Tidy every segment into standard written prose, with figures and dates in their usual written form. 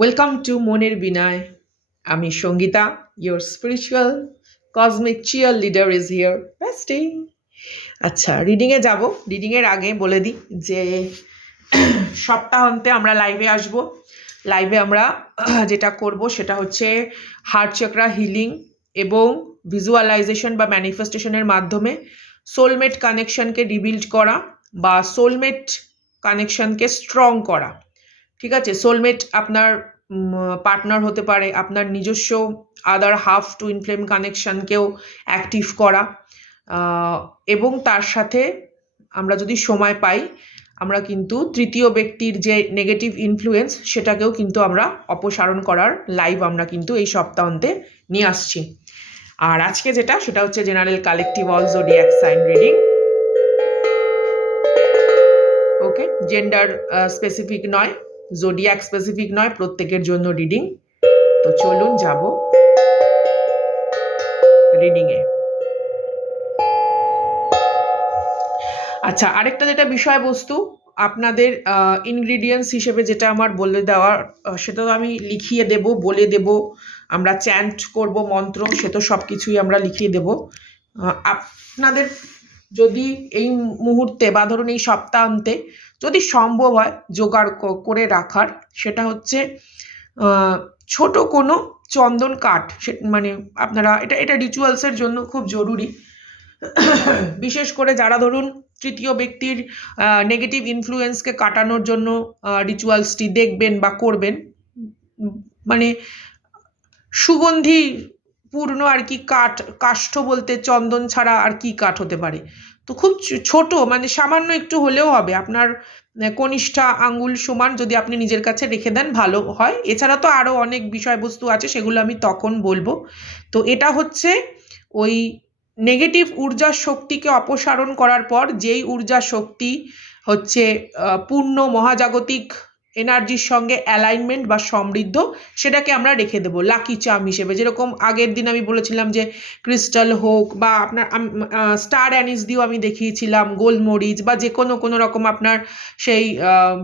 Welcome to মনের বিনয়। আমি Sangeeta, your spiritual cosmic cheerleader is here bestie. আচ্ছা, রিডিংয়ে যাব। রিডিংয়ের আগে বলে দিই যে সপ্তাহান্তে আমরা লাইভে আসব। লাইভে আমরা যেটা করব সেটা হচ্ছে হার্ট চক্রা হিলিং এবং ভিজুয়ালাইজেশন বা ম্যানিফেস্টেশনের মাধ্যমে সোলমেট কানেকশনকে রিবিল্ড করা বা সোলমেট কানেকশনকে স্ট্রং করা। ঠিক আছে, সোলমেট আপনার পার্টনার হতে পারে, আপনার নিজস্ব আদার হাফ টুইন ফ্লেম কানেকশনকেও অ্যাক্টিভ করা, এবং তার সাথে আমরা যদি সময় পাই আমরা কিন্তু তৃতীয় ব্যক্তির যে নেগেটিভ ইনফ্লুয়েন্স সেটাকেও কিন্তু আমরা অপসারণ করার লাইভ আমরা কিন্তু এই সপ্তাহান্তে নিয়ে আসছি। আর আজকে যেটা সেটা হচ্ছে general collective all zodiac sign reading. Okay, gender specific নয়, জোডিয়াক স্পেসিফিক নয়, প্রত্যেকের জন্য রিডিং। তো চলুন যাব রিডিংয়ে। আচ্ছা, আরেকটা যেটা বিষয়বস্তু আপনাদের ইনগ্রিডিয়েন্টস হিসেবে যেটা আমার বলে দেওয়ার, সেটা তো আমি লিখিয়ে দেব, বলে দেব। আমরা চ্যান্ট করব মন্ত্র, সে তো সব কিছুই আমরা লিখিয়ে দেব। আপনাদের যদি এই মুহূর্তে বা ধরুন এই সপ্তাহান্তে যদি সম্ভব হয় জোগাড় করে রাখার, সেটা হচ্ছে ছোট কোনো চন্দন কাঠ, মানে আপনারা এটা রিচুয়ালসের জন্য খুব জরুরি। বিশেষ করে যারা ধরুন তৃতীয় ব্যক্তির নেগেটিভ ইনফ্লুয়েন্সকে কাটানোর জন্য রিচুয়ালসটি দেখবেন বা করবেন, মানে সুগন্ধি পূর্ণ আর কি কাষ্ঠ বলতে চন্দন ছাড়া আর কি কাঠ হতে পারে। তো খুব ছোট, মানে সামান্য একটু হলেও হবে, আপনার কনিষ্ঠা আঙ্গুল সমান যদি আপনি নিজের কাছে রেখে দেন ভালো হয়। এছাড়া তো আরও অনেক বিষয়বস্তু আছে, সেগুলো আমি তখন বলবো। তো এটা হচ্ছে ওই নেগেটিভ ঊর্জা শক্তিকে অপসারণ করার পর যেই ঊর্জা শক্তি হচ্ছে পূর্ণ মহাজাগতিক এনার্জির সঙ্গে অ্যালাইনমেন্ট বা সমৃদ্ধ, সেটাকে আমরা রেখে দেবো লাকি চার্ম হিসেবে। যেরকম আগের দিন আমি বলেছিলাম যে ক্রিস্টাল হোক বা আপনার স্টার অ্যানিস দিয়েও আমি দেখিয়েছিলাম, গোলমরিচ বা যে কোনো রকম আপনার সেই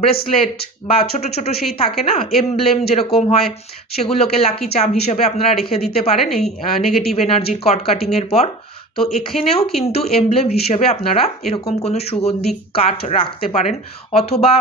ব্রেসলেট বা ছোট ছোট সেই থাকে না এমব্লেম যেরকম হয়, সেগুলোকে লাকি চার্ম হিসেবে আপনারা রেখে দিতে পারেন এই নেগেটিভ এনার্জির কট কাটিংয়ের পর। তো এখানেও কিন্তু এমব্লেম হিসেবে আপনারা এরকম কোনো সুগন্ধি কাঠ রাখতে পারেন, অথবা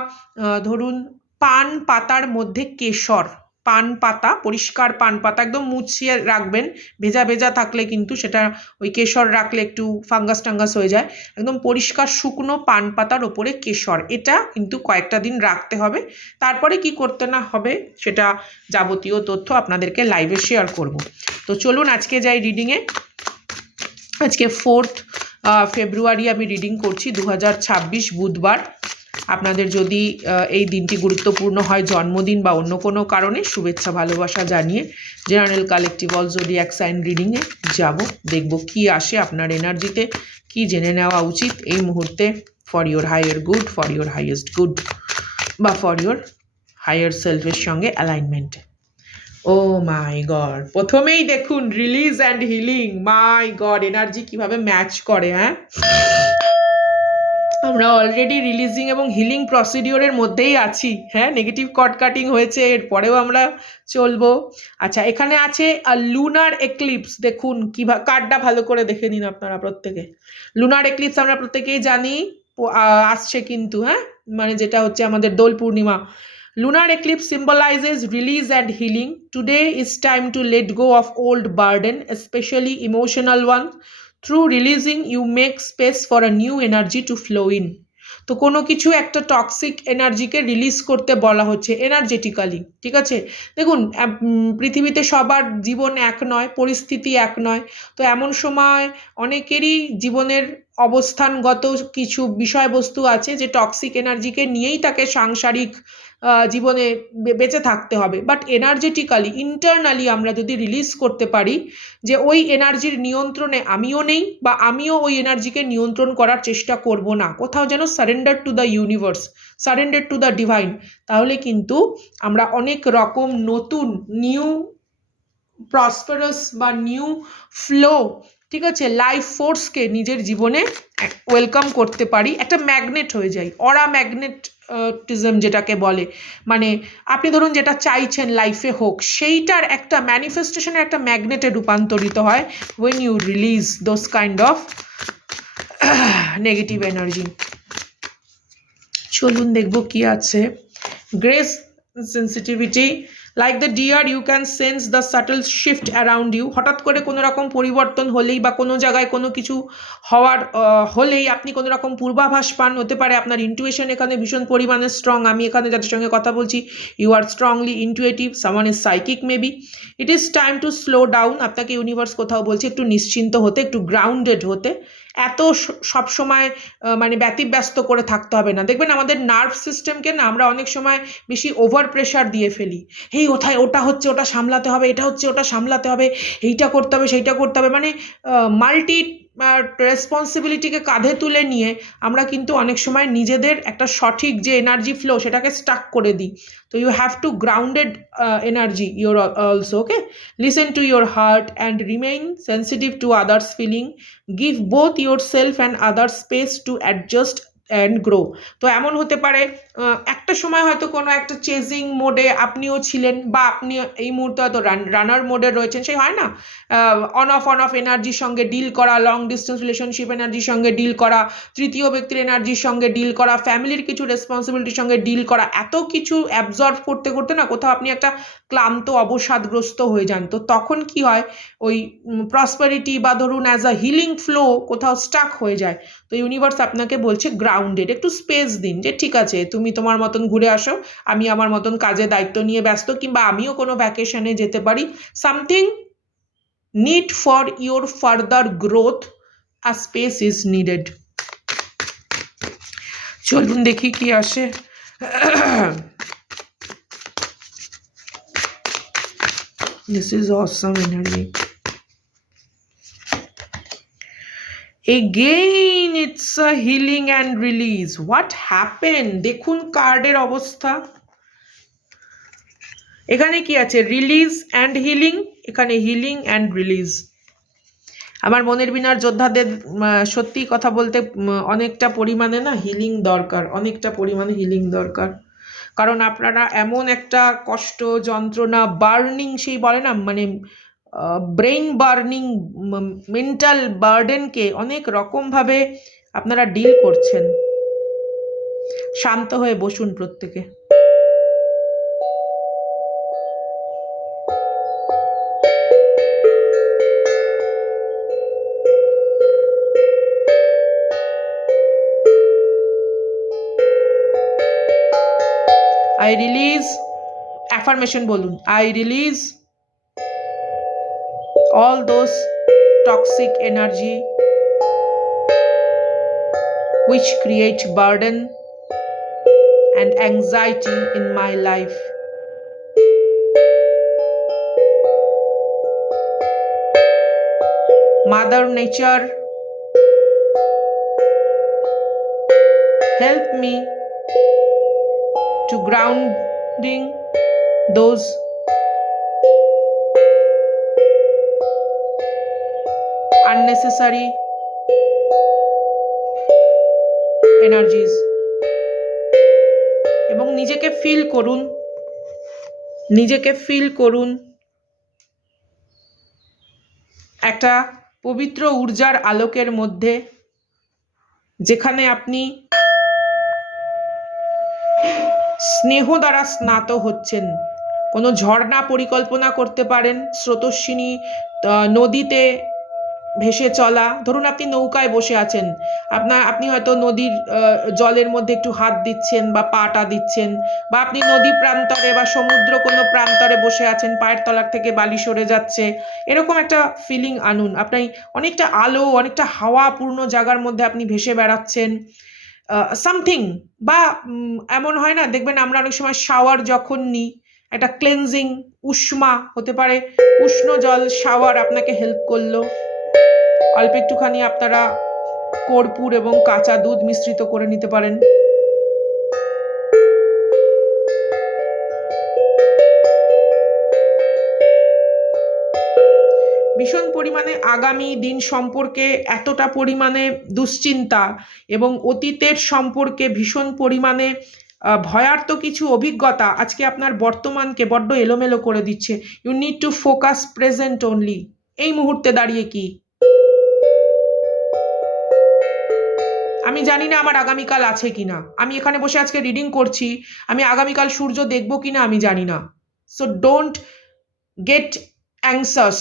ধরুন পান পাতার মধ্যে কেশর, পান পাতা, পরিষ্কার পান পাতা একদম মুছিয়ে রাখবেন, ভেজা ভেজা থাকলে কিন্তু সেটা ওই কেশর রাখলে একটু ফাঙ্গাস টাঙ্গাস হয়ে যায়। একদম পরিষ্কার শুকনো পান পাতার ওপরে কেশর, এটা কিন্তু কয়েকটা দিন রাখতে হবে। তারপরে কি করতে না হবে সেটা যাবতীয় তথ্য আপনাদেরকে লাইভে শেয়ার করব। তো চলুন আজকে যাই রিডিংয়ে। আজকে 4 ফেব্রুয়ারি আমি রিডিং করছি, 2026 বুধবার। আপনাদের যদি এই দিনটি গুরুত্বপূর্ণ হয়, জন্মদিন বা অন্য কোনো কারণে, শুভেচ্ছা ভালোবাসা জানিয়ে general collective all zodiac sign রিডিংয়ে যাব। দেখব কি আসে আপনার এনার্জিতে, কি জেনে নেওয়া উচিত এই মুহূর্তে for your higher good, for your highest good বা ফর ইয়োর হায়ার সেলফের সঙ্গে অ্যালাইনমেন্ট। ও মাই গড, প্রথমেই দেখুন release and healing. My god, energy কিভাবে ম্যাচ করে। হ্যাঁ, আমরা অলরেডি রিলিজিং এবং হিলিং প্রসিডিওরের মধ্যেই আছি। হ্যাঁ, নেগেটিভ কট কাটিং হয়েছে, এরপরেও আমরা চলবো। আচ্ছা, এখানে আছে লুনার এক্লিপস। দেখুন কিভাবে, কার্ডটা ভালো করে দেখে নিন আপনারা প্রত্যেকে। লুনার এক্লিপস আমরা প্রত্যেকেই জানি আসছে কিন্তু, হ্যাঁ, মানে যেটা হচ্ছে আমাদের Dol Purnima. Lunar eclipse symbolizes release and healing. Today is time to let go of old burden, especially emotional ones. Through releasing, you make space for a new energy to flow in. তো কোনো কিছু একটা টক্সিক এনার্জিকে রিলিজ করতে বলা হচ্ছে energetically. ঠিক আছে, দেখুন পৃথিবীতে সবার জীবন এক নয়, পরিস্থিতি এক নয়। তো এমন সময় অনেকেরই জীবনের অবস্থানগত কিছু বিষয়বস্তু আছে যে টক্সিক এনার্জিকে নিয়েই তাকে সাংসারিক জীবনে বেঁচে থাকতে হবে। বাট এনার্জেটিক্যালি ইন্টারনালি আমরা যদি রিলিজ করতে পারি যে ওই এনার্জির নিয়ন্ত্রণে আমিও নেই বা আমিও ওই এনার্জিকে নিয়ন্ত্রণ করার চেষ্টা করব না, কোথাও যেন surrender to the universe, surrender to the divine, তাহলে কিন্তু আমরা অনেক রকম নতুন নিউ প্রসপারাস বা নিউ ফ্লো, ঠিক আছে, লাইফ ফোর্সকে নিজের জীবনে ওয়েলকাম করতে পারি। একটা ম্যাগনেট হয়ে যাই, অরা ম্যাগনেট টিজম যেটাকে বলে, মানে আপনি ধরুন যেটা চাইছেন লাইফে হোক, সেইটার একটা ম্যানিফেস্টেশনের একটা ম্যাগনেটে রূপান্তরিত হয় when you release those kind of negative energy. চলুন দেখবো কি আছে। Grace sensitivity, like the deer you can sense the subtle shift around you. হঠাৎ করে কোনো রকম পরিবর্তন হলেই বা কোনো জায়গায় কোনো কিছু হওয়ার হলেই আপনি কোনো রকম পূর্বাভাস পান, হতে পারে আপনার ইন্টুইশন এখানে ভীষণ পরিমাণে স্ট্রং। আমি এখানে যাদের সঙ্গে কথা বলছি, you are strongly intuitive, someone is psychic maybe. It is time to slow down. আপনাকে ইউনিভার্স কোথাও বলছে একটু নিশ্চিন্ত হতে, একটু গ্রাউন্ডেড হতে। এত সবসময় মানে ব্যতিব্যস্ত করে থাকতে হবে না। দেখবেন আমাদের নার্ভ সিস্টেমকে না আমরা অনেক সময় বেশি ওভার প্রেশার দিয়ে ফেলি। এই ওটা হচ্ছে, ওটা সামলাতে হবে, এটা হচ্ছে, ওটা সামলাতে হবে, এইটা করতে হবে, সেইটা করতে হবে, মানে মাল্টি রেসপন্সিবিলিটিকে কাঁধে তুলে নিয়ে আমরা কিন্তু অনেক সময় নিজেদের একটা সঠিক যে এনার্জি ফ্লো সেটাকে স্টাক করে দিই। তো you have to grounded energy your also, okay? Listen to your heart and remain sensitive to others feeling. Give both yourself and others space to adjust and grow. তো এমন হতে পারে একটা সময় হয়তো কোনো একটা চেজিং মোডে আপনিও ছিলেন, বা আপনি এই মুহূর্তে হয়তো রানার মোডে রয়েছেন। সেই হয় না অন অফ এনার্জির সঙ্গে ডিল করা, লং ডিস্টেন্স রিলেশনশিপ এনার্জির সঙ্গে ডিল করা, তৃতীয় ব্যক্তির এনার্জির সঙ্গে ডিল করা, ফ্যামিলির কিছু রেসপন্সিবিলিটির সঙ্গে ডিল করা, এত কিছু অ্যাবজর্ভ করতে করতে না কোথাও আপনি একটা ক্লান্ত অবসাদগ্রস্ত হয়ে যান। তো তখন কি হয়, ওই প্রসপারিটি বা ধরুন অ্যাজ আ হিলিং ফ্লো কোথাও স্টাক হয়ে যায়। তো ইউনিভার্স আপনাকে বলছে গ্রাউন্ডেড, একটু স্পেস দিন, যে ঠিক আছে তুমি তোমার মতন ঘুরে আসো, আমি আমার মতন কাজে দায়িত্ব নিয়ে ব্যস্ত, কিংবা আমিও কোনো ভ্যাকেশনে যেতে পারি। Something need for your further growth, a space is needed. চলুন দেখি কি আসে। This is awesome energy. Again it's a healing and release. What happened? দেখুন কার্ডের অবস্থা। এখানে কি আছে? Release and healing. এখানে হিলিং অ্যান্ড রিলিজ। আমার মনের বিনার যোদ্ধাদের সত্যি কথা বলতে অনেকটা পরিমাণে না হিলিং দরকার, অনেকটা পরিমাণে হিলিং দরকার। কারণ আপনারা এমন একটা কষ্ট, যন্ত্রণা, বার্নিং, সেই বলে না মানে ব্রেইন বার্নিং, মেন্টাল বার্ডেনকে অনেক রকমভাবে আপনারা ডিল করছেন। শান্ত হয়ে বসুন প্রত্যেকে। I release, affirmation bolun, I release all those toxic energy which create burden and anxiety in my life. Mother Nature, help me to grounding those unnecessary energies. এবং নিজেকে feel করুন, নিজেকে ফিল করুন একটা পবিত্র ঊর্জার আলোকের মধ্যে, যেখানে আপনি স্নেহ দ্বারা স্নাত হচ্ছেন। কোনো ঝর্ণা পরিকল্পনা করতে পারেন, স্রোতস্বিনী নদীতে ভেসে চলা। ধরুন আপনি নৌকায় বসে আছেন, আপনি হয়তো নদীর জলের মধ্যে একটু হাত দিচ্ছেন বা পাটা দিচ্ছেন, বা আপনি নদী প্রান্তরে বা সমুদ্র কোনো প্রান্তরে বসে আছেন, পায়ের তলার থেকে বালি সরে যাচ্ছে, এরকম একটা ফিলিং আনুন। আপনি অনেকটা আলো, অনেকটা হাওয়া পূর্ণ জায়গার মধ্যে আপনি ভেসে বেড়াচ্ছেন, সামথিং। বা এমন হয় না, দেখবেন আমরা অনেক সময় শাওয়ার যখন নিই, একটা ক্লেনজিং উষ্মা হতে পারে, উষ্ণ জল শাওয়ার আপনাকে হেল্প করলো। অল্প একটুখানি আপনারা কর্পূর এবং কাঁচা দুধ মিশ্রিত করে নিতে পারেন। ভীষণ পরিমাণে আগামী দিন সম্পর্কে এতটা পরিমাণে দুশ্চিন্তা এবং অতীতের সম্পর্কে ভীষণ পরিমাণে ভয়ার্ত কিছু অভিজ্ঞতা আজকে আপনার বর্তমানকে বড্ড এলোমেলো করে দিচ্ছে। You need to focus present only. এই মুহূর্তে দাঁড়িয়ে কি, আমি জানি না আমার আগামীকাল আছে কিনা, আমি এখানে বসে আজকে রিডিং করছি, আমি আগামীকাল সূর্য দেখবো কিনা আমি জানি না। So don't get anxious,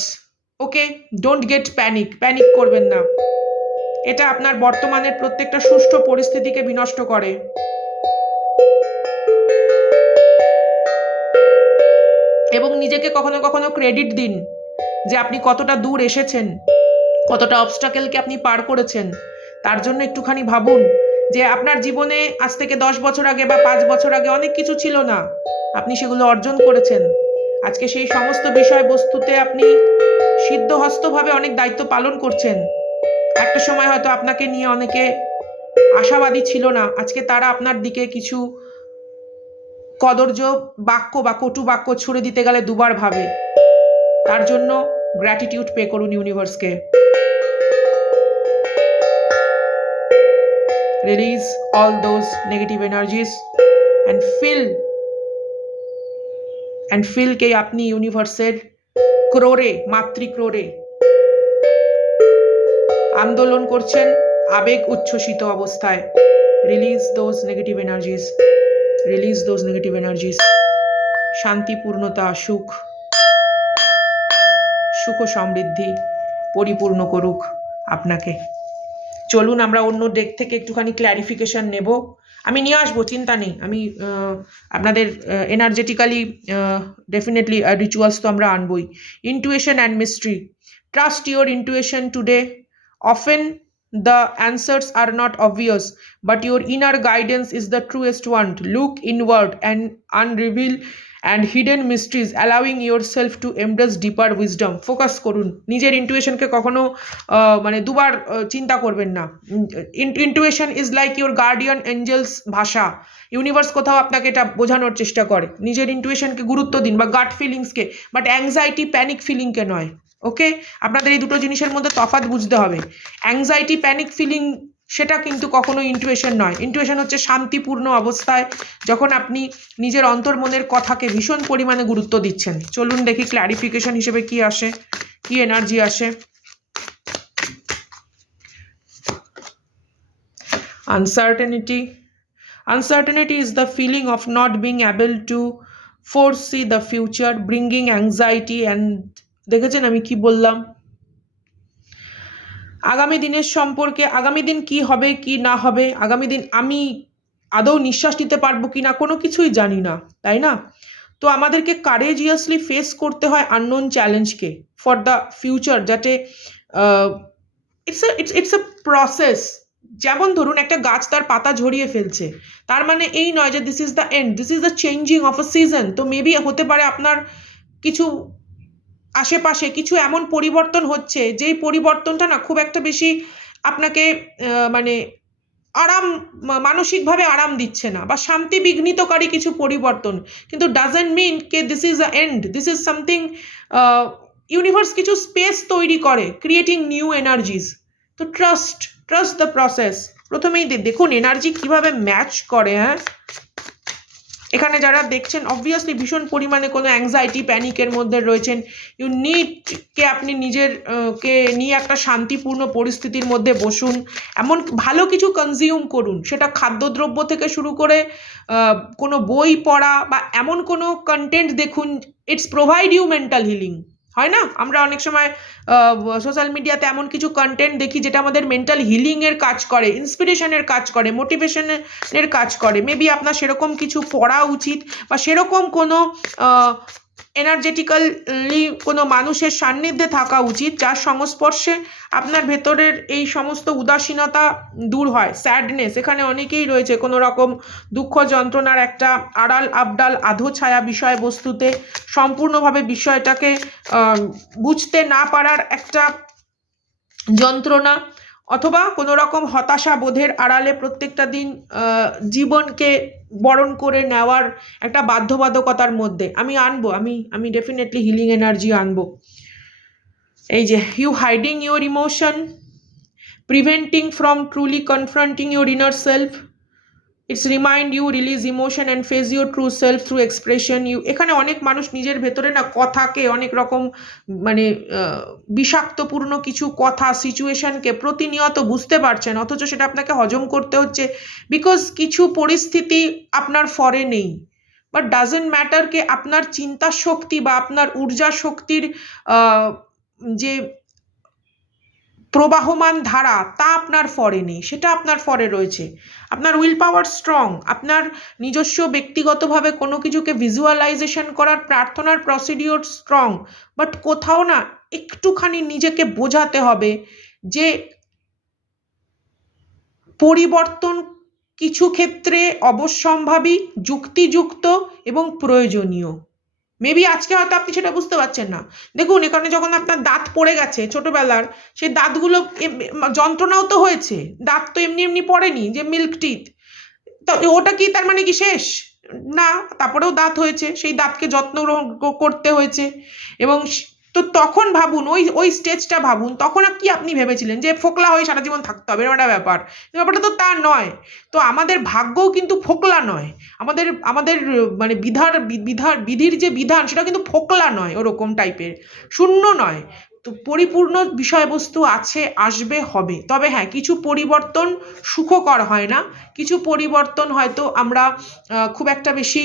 okay, don't get panic করবেন না। এটা আপনার বর্তমানের প্রত্যেকটা সুষ্ঠু পরিস্থিতিকে বিনষ্ট করে। এবং নিজেকে কখনো কখনো ক্রেডিট দিন যে আপনি কতটা দূর এসেছেন, কতটা অবস্টাকেলকে আপনি পার করেছেন। তার জন্য একটুখানি ভাবুন যে আপনার জীবনে আজ থেকে 10 বছর আগে বা 5 বছর আগে অনেক কিছু ছিল না, আপনি সেগুলো অর্জন করেছেন। আজকে সেই সমস্ত বিষয়বস্তুতে আপনি সিদ্ধহস্তভাবে অনেক দায়িত্ব পালন করছেন। একটা সময় হয়তো আপনাকে নিয়ে অনেকে আশাবাদী ছিল না, আজকে তারা আপনার দিকে কিছু কদর্য বাক্য বা কটু বাক্য ছুড়ে দিতে গেলে দুবার ভাবে। তার জন্য গ্র্যাটিটিউড পে করুন ইউনিভার্সকে। Release all those negative energies and feel কে আপনি ইউনিভার্সের ক্রোরে, মাতৃক্রোরে আন্দোলন করছেন আবেগ উচ্ছ্বসিত অবস্থায়। Release those negative energies. শান্তি, পূর্ণতা, সুখ ও সমৃদ্ধি পরিপূর্ণ করুক আপনাকে। চলুন আমরা অন্য ডেক থেকে একটুখানি ক্ল্যারিফিকেশন নেব, আমি নিয়ে আসবো, চিন্তা নেই। আমি আপনাদের এনার্জেটিক্যালি ডেফিনেটলি রিচুয়ালস তো আমরা আনবই। Intuition and mystery. Trust your intuition today. Often the answers are not obvious, but your inner guidance is the truest one. Look inward and unreveal and hidden mysteries, allowing yourself to embrace deeper wisdom. Focus করুন নিজের ইন্টুইশনকে, কখনো মানে দুবার চিন্তা করবেন না। Intuition is like your guardian Angeles ভাষা। Universe কোথাও আপনাকে এটা বোঝানোর চেষ্টা করে। নিজের ইন্টুইশনকে গুরুত্ব দিন বা গাট ফিলিংসকে, বাট অ্যাংজাইটি প্যানিক ফিলিংকে নয়। ওকে, আপনাদের এই দুটো জিনিসের মধ্যে তফাৎ বুঝতে হবে। অ্যাংজাইটি প্যানিক ফিলিং সেটা কিন্তু কখনো ইন্টুইশন নয়। ইন্টুইশন হচ্ছে শান্তিপূর্ণ অবস্থায় যখন আপনি নিজের অন্তর্মনের কথাকে ভীষণ পরিমাণে গুরুত্ব দিচ্ছেন। চলুন দেখি ক্ল্যারিফিকেশন হিসেবে কি আসে, কি এনার্জি আসে। Uncertainty is the feeling of not being able to foresee the future, bringing anxiety and দেখেছেন আমি কি বললাম, আগামী দিনের সম্পর্কে, আগামী দিন কি হবে কি না হবে, আগামী দিন আমি আদৌ নিঃশ্বাস নিতে পারবো কি না, কোনো কিছুই জানি না, তাই না? তো আমাদেরকে কারেজিয়াসলি ফেস করতে হয় আননোন চ্যালেঞ্জকে ফর দ্য ফিউচার, যাতে ইটস এ প্রসেস। যেমন ধরুন একটা গাছ তার পাতা ঝরিয়ে ফেলছে, তার মানে এই নয় যে this is the end, this is the changing of a season. তো মেবি হতে পারে আপনার কিছু আশেপাশে কিছু এমন পরিবর্তন হচ্ছে যেই পরিবর্তনটা না খুব একটা বেশি আপনাকে মানে মানসিকভাবে আরাম দিচ্ছে না, বা শান্তি বিঘ্নিতকারী কিছু পরিবর্তন, কিন্তু ডাজেন্ট মিন কে this is a end, this is something. Universe কিছু স্পেস তৈরি করে, ক্রিয়েটিং নিউ এনার্জিজ। তো ট্রাস্ট দ্য প্রসেস। প্রথমেই দেখুন এনার্জি কিভাবে ম্যাচ করে। হ্যাঁ, এখানে যারা দেখছেন অবভিয়াসলি ভীষণ পরিমাণে কোনো অ্যাংজাইটি প্যানিকের মধ্যে রয়েছেন। ইউ নিড কে আপনি নিজের কে নিয়ে একটা শান্তিপূর্ণ পরিস্থিতির মধ্যে বসুন, এমন ভালো কিছু কনজিউম করুন, সেটা খাদ্যদ্রব্য থেকে শুরু করে কোনো বই পড়া বা এমন কোনো কন্টেন্ট দেখুন, it's provide you mental healing. হয় না, আমরা অনেক সময় সোশ্যাল মিডিয়াতে এমন কিছু কন্টেন্ট দেখি যেটা আমাদের মেন্টাল হিলিংয়ের কাজ করে, ইন্সপিরেশনের কাজ করে, মোটিভেশনের কাজ করে। মেবি আপনার সেরকম কিছু পড়া উচিত, বা সেরকম কোনো এনার্জেটিক্যালি কোনো মানুষের সান্নিধ্যে থাকা উচিত যার সংস্পর্শে আপনার ভেতরের এই সমস্ত উদাসীনতা দূর হয়। স্যাডনেস, এখানে অনেকেই রয়েছে কোনো রকম দুঃখ যন্ত্রণার একটা আড়াল আবডাল আধো ছায়া বিষয়বস্তুতে, সম্পূর্ণভাবে বিষয়টাকে বুঝতে না পারার একটা যন্ত্রণা, অথবা কোনো রকম হতাশা বোধের আড়ালে প্রত্যেকটা দিন জীবনকে বরণ করে নেওয়ার একটা বাধ্যবাধকতার মধ্যে আমি ডেফিনেটলি হিলিং এনার্জি আনবো। এই যে you hiding your emotion, preventing from truly confronting your inner self, it's remind you release emotion and face your true self through expression you. এখানে অনেক মানুষ নিজের ভেতরে না কথাকে অনেক রকম মানে বিষাক্তপূর্ণ কিছু কথা সিচুয়েশনকে প্রতিনিয়ত বুঝতে পারছেন, অথচ সেটা আপনাকে হজম করতে হচ্ছে বিকজ কিছু পরিস্থিতি আপনার ফরে নেই। বাট ডাজেন্ট ম্যাটার কে আপনার চিন্তা শক্তি বা আপনার ঊর্জা শক্তির যে প্রবাহমান ধারা তা আপনার ফরে নেই, সেটা আপনার ফরে রয়েছে। আপনার উইল পাওয়ার স্ট্রং, আপনার নিজস্ব ব্যক্তিগতভাবে কোনো কিছুকে ভিজুয়ালাইজেশন করার প্রার্থনার প্রসিডিওর স্ট্রং, বাট কোথাও না একটুখানি নিজেকে বোঝাতে হবে যে পরিবর্তন কিছু ক্ষেত্রে অবশ্যম্ভাবী, যুক্তিযুক্ত এবং প্রয়োজনীয়। মেবি আজকে হয়তো আপনি সেটা বুঝতে পারছেন না। দেখুন এখানে যখন আপনার দাঁত পড়ে গেছে ছোটবেলার, সেই দাঁতগুলো যন্ত্রণাও তো হয়েছে, দাঁত তো এমনি এমনি পড়েনি যে মিল্ক টিথ, তো ওটা কি তার মানে কি শেষ না? তারপরেও দাঁত হয়েছে, সেই দাঁতকে যত্ন করতে হয়েছে। এবং তো তখন ভাবুন, ওই স্টেজটা ভাবুন, তখন কি আপনি ভেবেছিলেন যে ফোকলা হয়ে সারা জীবন থাকতে হবে, এরকম একটা ব্যাপারটা তো তা নয়। তো আমাদের ভাগ্যও কিন্তু ফোকলা নয়, আমাদের মানে বিধির যে বিধান সেটা কিন্তু ফোকলা নয়, ওরকম টাইপের শূন্য নয়। তো পরিপূর্ণ বিষয়বস্তু আছে, আসবে, হবে। তবে হ্যাঁ, কিছু পরিবর্তন সুখকর হয় না, কিছু পরিবর্তন হয়তো আমরা খুব একটা বেশি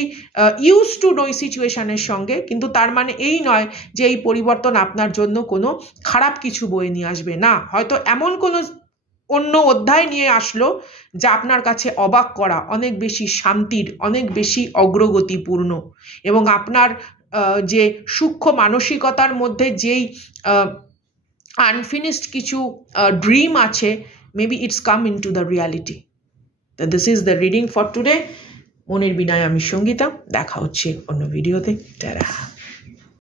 ইউজ টু নই সিচুয়েশনের সঙ্গে, কিন্তু তার মানে এই নয় যে এই পরিবর্তন আপনার জন্য কোনো খারাপ কিছু বয়ে নিয়ে আসবে না। হয়তো এমন কোনো অন্য অধ্যায় নিয়ে আসলো যা আপনার কাছে অবাক করা, অনেক বেশি শান্তির, অনেক বেশি অগ্রগতিপূর্ণ, এবং আপনার যে সূক্ষ্ম মানসিকতার মধ্যে যেই আনফিনিশড কিছু ড্রিম আছে, maybe it's come into the reality. This is the reading for today. মনের বিনায় আমি সঙ্গীতা, দেখা হচ্ছে অন্য ভিডিওতে। টাটা।